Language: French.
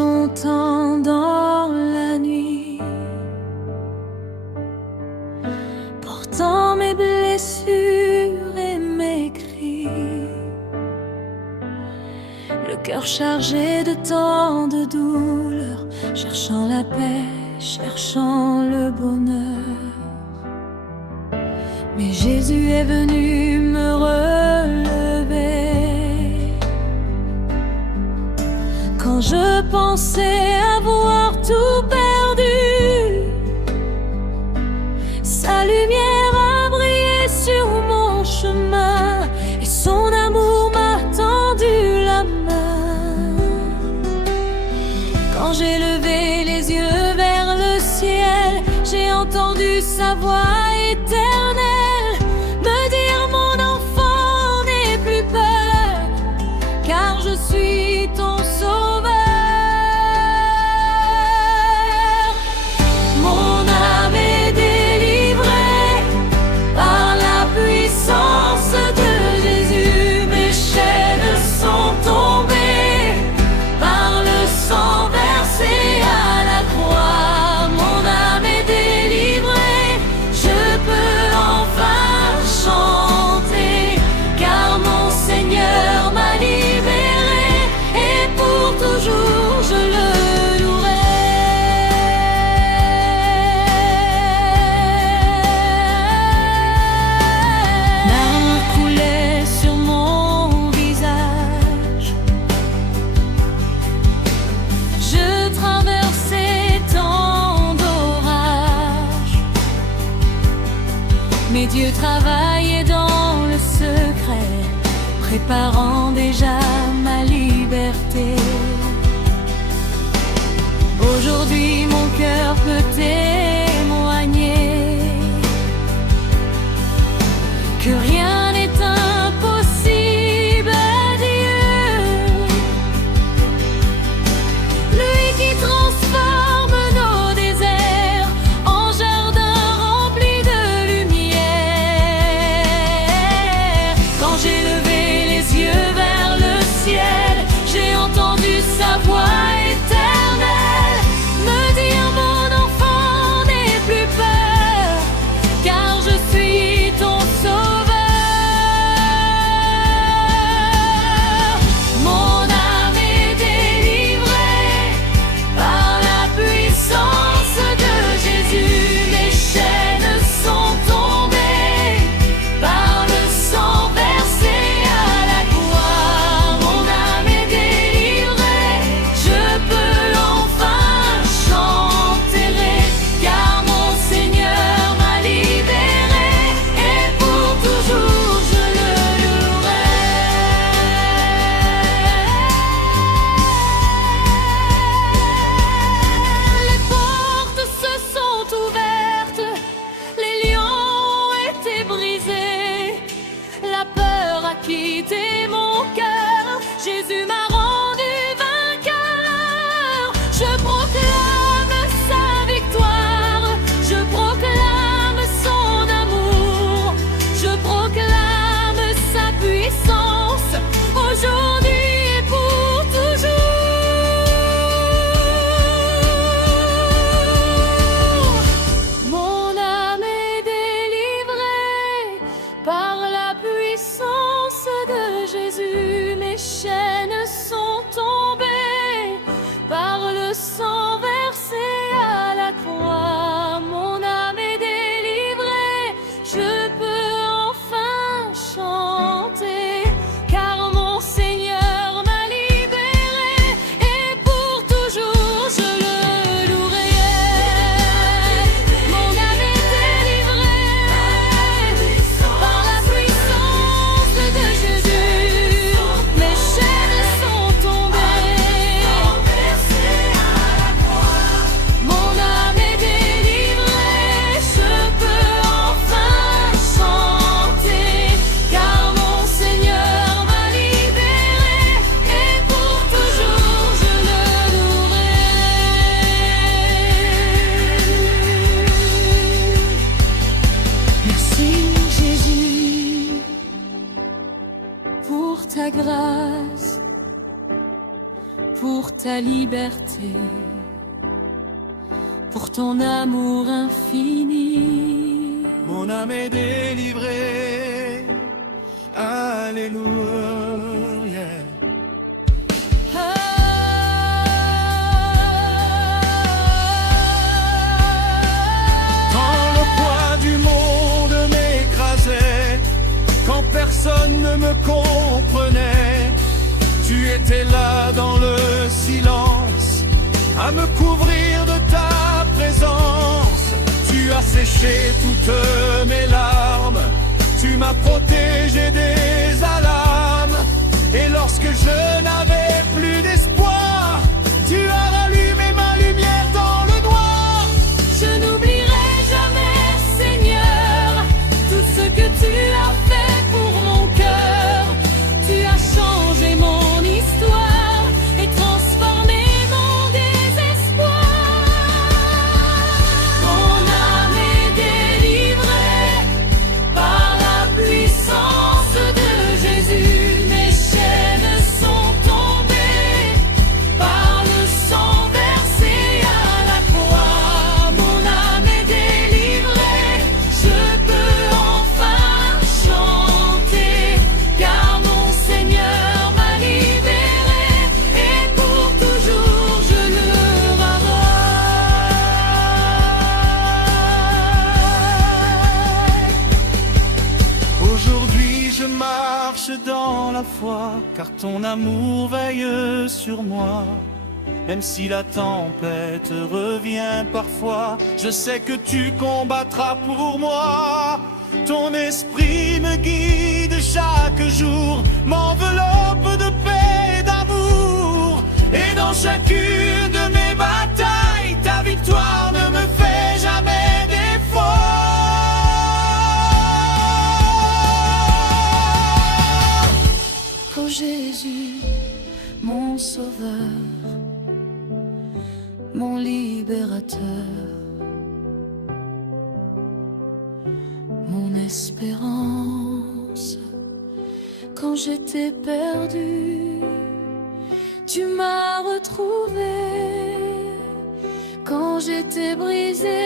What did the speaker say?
longtemps dans la nuit, portant mes blessures et mes cris, le cœur chargé de tant de douleur, cherchant la paix, cherchant le bonheur. Mais Jésus est venu me relever. Quand je pensais avoir tout perdu, sa lumière a brillé sur mon chemin et son amour m'a tendu la main. Quand j'ai levé les yeux vers le ciel, j'ai entendu sa voix éternelle me dire: mon enfant, n'aie plus peur, car je suis ton sauveur. Mon âme est délivrée par la puissance de Jésus. Mes chaînes sont tombées par le sang versé à la croix. Mon âme est délivrée, je peux enfin chanter, car mon Seigneur m'a libéré et pour toujours je le louerai. Larmes coulaient sur mon visage, je traversais tant d'orages, mais Dieu travaillait dans le secret, préparant déjà ma liberté. Aujourd'hui mon cœur peut témoigner que rien n'est impossible à Dieu. Lui qui transforme nos déserts en jardins remplis de lumière. Quand j'ai levé les yeux vers le ciel, j'ai entendu la liberté, pour ton amour infini. Mon âme est délivrée, alléluia. Quand le poids du monde m'écrasait, quand personne ne me comprenait, tu étais là dans le silence, à me couvrir de ta présence. Tu as séché toutes mes larmes, tu m'as protégé des alarmes. Et lorsque je n'avais plus d'espoir, tu as rallumé ma lumière dans le noir. Je n'oublierai jamais, Seigneur, tout ce que tu as fait pour mon cœur. Tu as changé mon histoire et transformé mon désespoir. Mon âme est délivrée par la puissance de Jésus. Mes chaînes sont tombées par le sang versé à la croix. Mon âme est délivrée, je peux enfin chanter, car mon Seigneur m'a libéré et pour toujours je le verrai. Aujourd'hui je marche dans la foi, car ton amour veille sur moi. Même si la tempête revient parfois, je sais que tu combattras pour moi. Ton esprit me guide chaque jour, m'enveloppe de paix et d'amour. Et dans chacune de mes batailles, ta victoire ne me fait jamais défaut. Oh Jésus, mon sauveur, mon libérateur, mon espérance. Quand j'étais perdu, tu m'as retrouvé. Quand j'étais brisé,